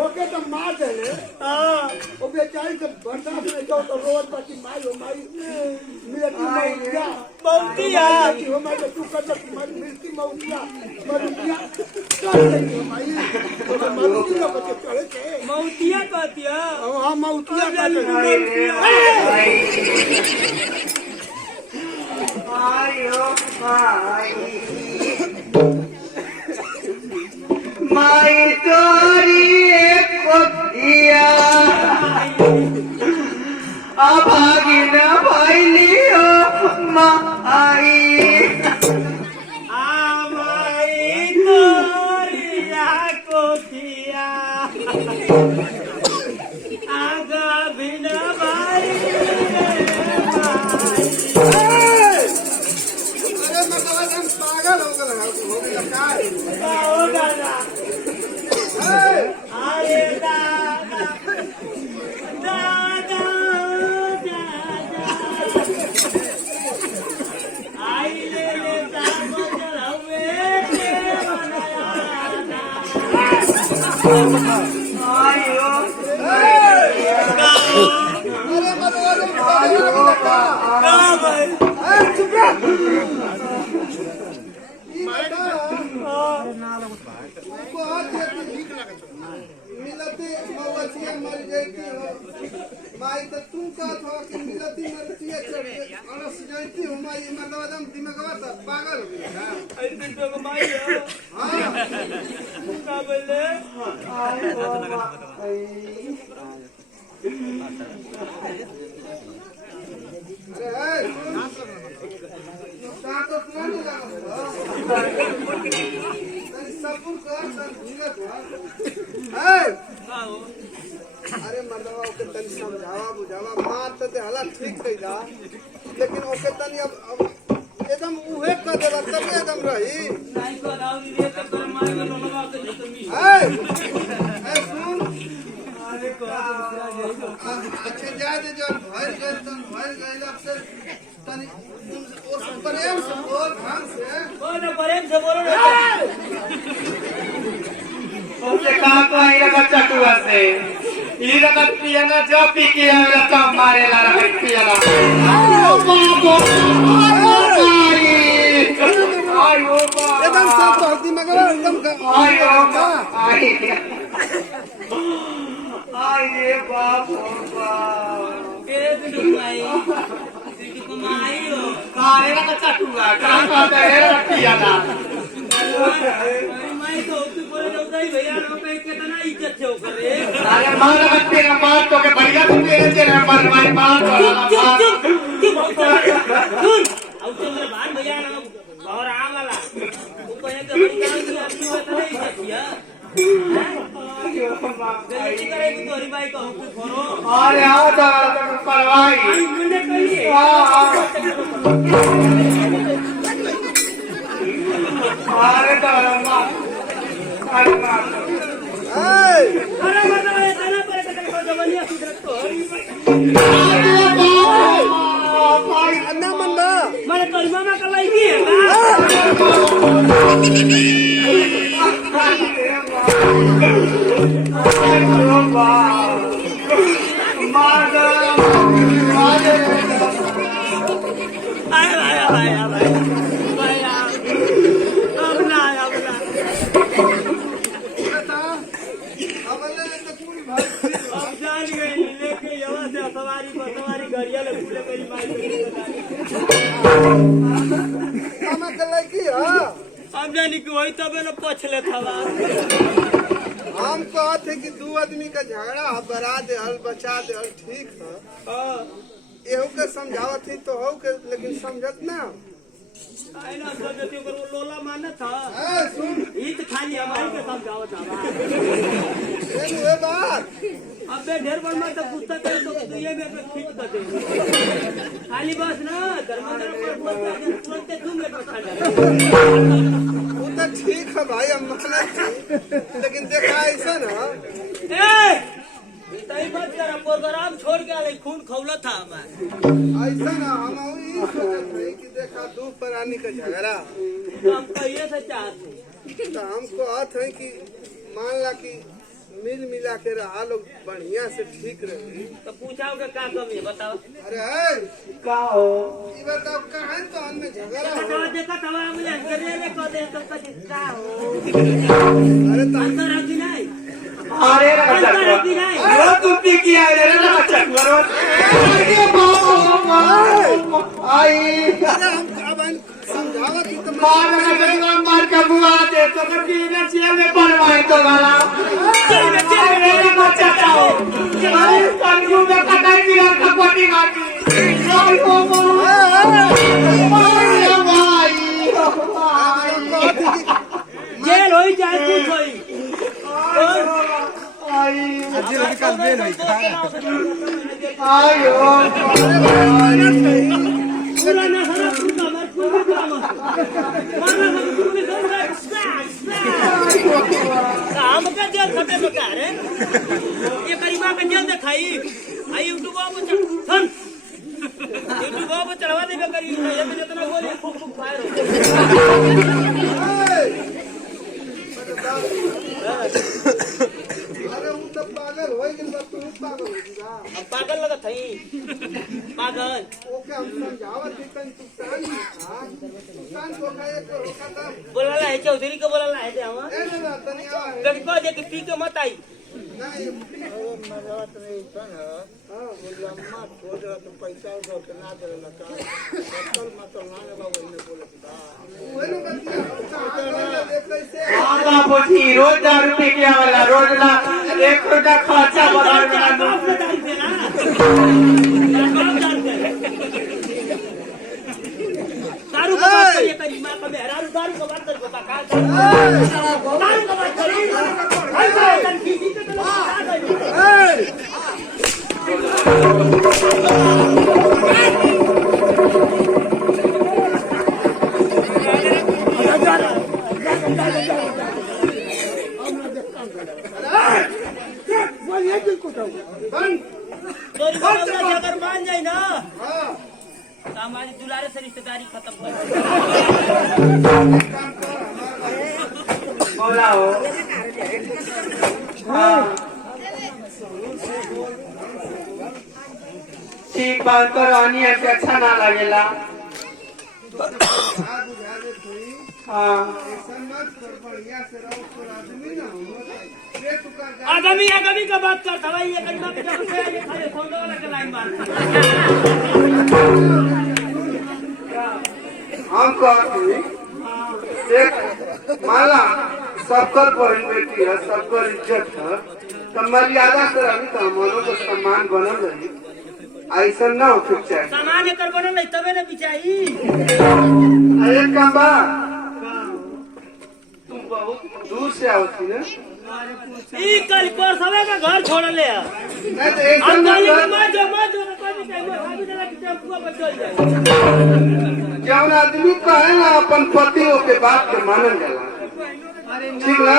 ओके तो मार दे ले ओ बेचारी के बर्दाश्त नहीं जाओ तो रोज बाकी माई हो माई मिलती मौतिया हो माई तू कर मिलती मौतिया मौतिया कर देगी हो माई तो मौतिया बच्चे चले के मौतिया कहतिया हां मौतिया आयो माई तोरी एक दिया अभागिन भैली हो माई माई तोरिया कोठिया आगा बिना भाई पागल हो गया काय हो दादा अरे दादा दादा आई ले दादा चलावे आयो मिलती मौसिया मर गई माई तो तुम का था कि मिलती मरती है अरस जाती हो माई मतलब एकदम दिमागवा था पागल हो गया ऐसे तो माई हां का बोले अरे नुकसान तो तुम नहीं लगा सबूर कर सर झिंगत है अरे मर्दवा ओके तनी समझावा बुझावा मार तो दे हला ठीक कइला लेकिन ओके तनी अब एकदम उहे कर देला तब एकदम रही नहीं को राउरी रे तो कर मार के लगा के जतमी ए सुन अरे को अच्छा जा दे जो भर गए तो भर गइला से तनी उस प्रेम से बोल ढंग से बोलो प्रेम से बोलो ना तुमसे कहा तो आई रखा चटुआ से ये रखा पियाना जो पी के आया तो मारे ला रखा पियाना आयो बाबू आयो एकदम सब भक्ति मगवा एकदम आयो आये बाबू के दिन भाई सिटी को माई हो कारे रखा चटुआ कहां कहते हैं पियाना माई तो तू बोले जो दई भैया नो पे कितना इज्जत छो करे अरे मार बच्चे का मार तो के बढ़िया तुम तेरे मार मार मार चुप अब तो मेरे भान भैया नो और आ वाला ऊपर के बड़ी गांव की आदमी कितना इज्जत किया गलती करे कि तोरी भाई को कुछ करो अरे आओ तो परवाही मैंने कही अरे तो अरे मतलब इतना पर कटक को जवनिया सुधरत तो अन्ना मन्ना माने कलमा में कलाई की है सवारी गाड़िया ले फूले मेरी माई हम जानी कि वही तबे न पछले थवा हम कहते कि दो आदमी का झगड़ा बरा दे हल बचा दे हल ठीक है एहू के समझावत थी तो हो के लेकिन समझत ना आइना समझती ओकर वो लोला माने था सुन ई तो खाली हमारी के समझावत हवा ये बात अबे ढेर बड़ मत गुस्सा करे तो दुनिया में पे खींच कर दे खाली बस ना धर्मेंद्र पर तुरंत दूंगे तो खा जाए वो तो ठीक है भाई हम माने लेकिन देखा ऐसा ना ए तई मत कर प्रोग्राम छोड़ के आले खून खौला था हमार ऐसा ना हम वही सोचत रही कि देखा दो प्राणी का झगड़ा तो हम कहिए से चाहते तो हमको अर्थ है कि मान ला कि मिल मिला के रहा लोग बढ़िया से ठीक रही। तो पूछाओ का क्या कमी है बताओ। अरे का हो ये बताओ कहाँ तो हमें झगड़ा हो। देखा तवा मुझे अंदर ले को दे तो का हो। अरे तो अंदर रखी नहीं। अरे अंदर रखी नहीं। वो तू पी के आवे रे ना चटुआ रो आई अरे हम अब समझावा की तो मार का बुआ दे तो कभी न जेल में पड़वाए तो वाला जेल में बच्चा हो अरे कानू में कटाई मिला का पटी माटी भाई हो जेल होई जाए कुछ होई। जेल निकाल दे नहीं आयो पूरा ना हरा पूरा मर पूरा काम मारना सब पूरी कर काम का जेल खटे बका रे ये करीबा का जेल दिखाई आई यूट्यूब पे सुन यूट्यूब पे चढ़वा दे करी ये में जितना बोले फुक फुक फायर हो। अरे वो तो पागल होई कि तू पागल होगा। अब पागल लगा थई पागल ओके हम समझावा की तन तू कान को खाए तो रोका बोला है चौधरी को बोला है हम ए ना तनिया गड़को दे के पी के मत आई नहीं मजाक नहीं सुन हां बोला मत हो जा तो पैसा दो के ना दे लगा मत ना बाबू ने बोले वो ना बतिया देख कैसे आगा पोछी रोज 10 रुपए के वाला रोज ला 1 रुपया खर्चा बदल में दारू का बात करिए करी मां का मेहरारू दारू का बात कर बता का दारू का बात करी ऐसा तन किसी के तो अगर मान जाए ना तो हमारी दुलारे से रिश्तेदारी खत्म कर बोला हो हाँ ठीक बात करो आनी है अच्छा ना लगेला हाँ आदमी का बात करता भाई ये करीबा के जब से ये खाली फोन वाला के लाइन मार हम कहते एक माला सबकर बहन बेटी है सबकर इज्जत है तो मर्यादा से रही तो हमारों को सम्मान बनल रही ऐसा ना हो चाहिए सामान एकर बनल नहीं तबे ना बिचाई एक काम बा तुम बहुत दूर से आवती ना ई कल पर सबे का घर छोड़ ले नहीं तो ऐसा हम ना कहीं कर मत जो कोई भी कहीं भाभी जरा कि टेम्पो पे चल जाए जौन आदमी कहे ना अपन पति के बात के मानल जाला ठीक ना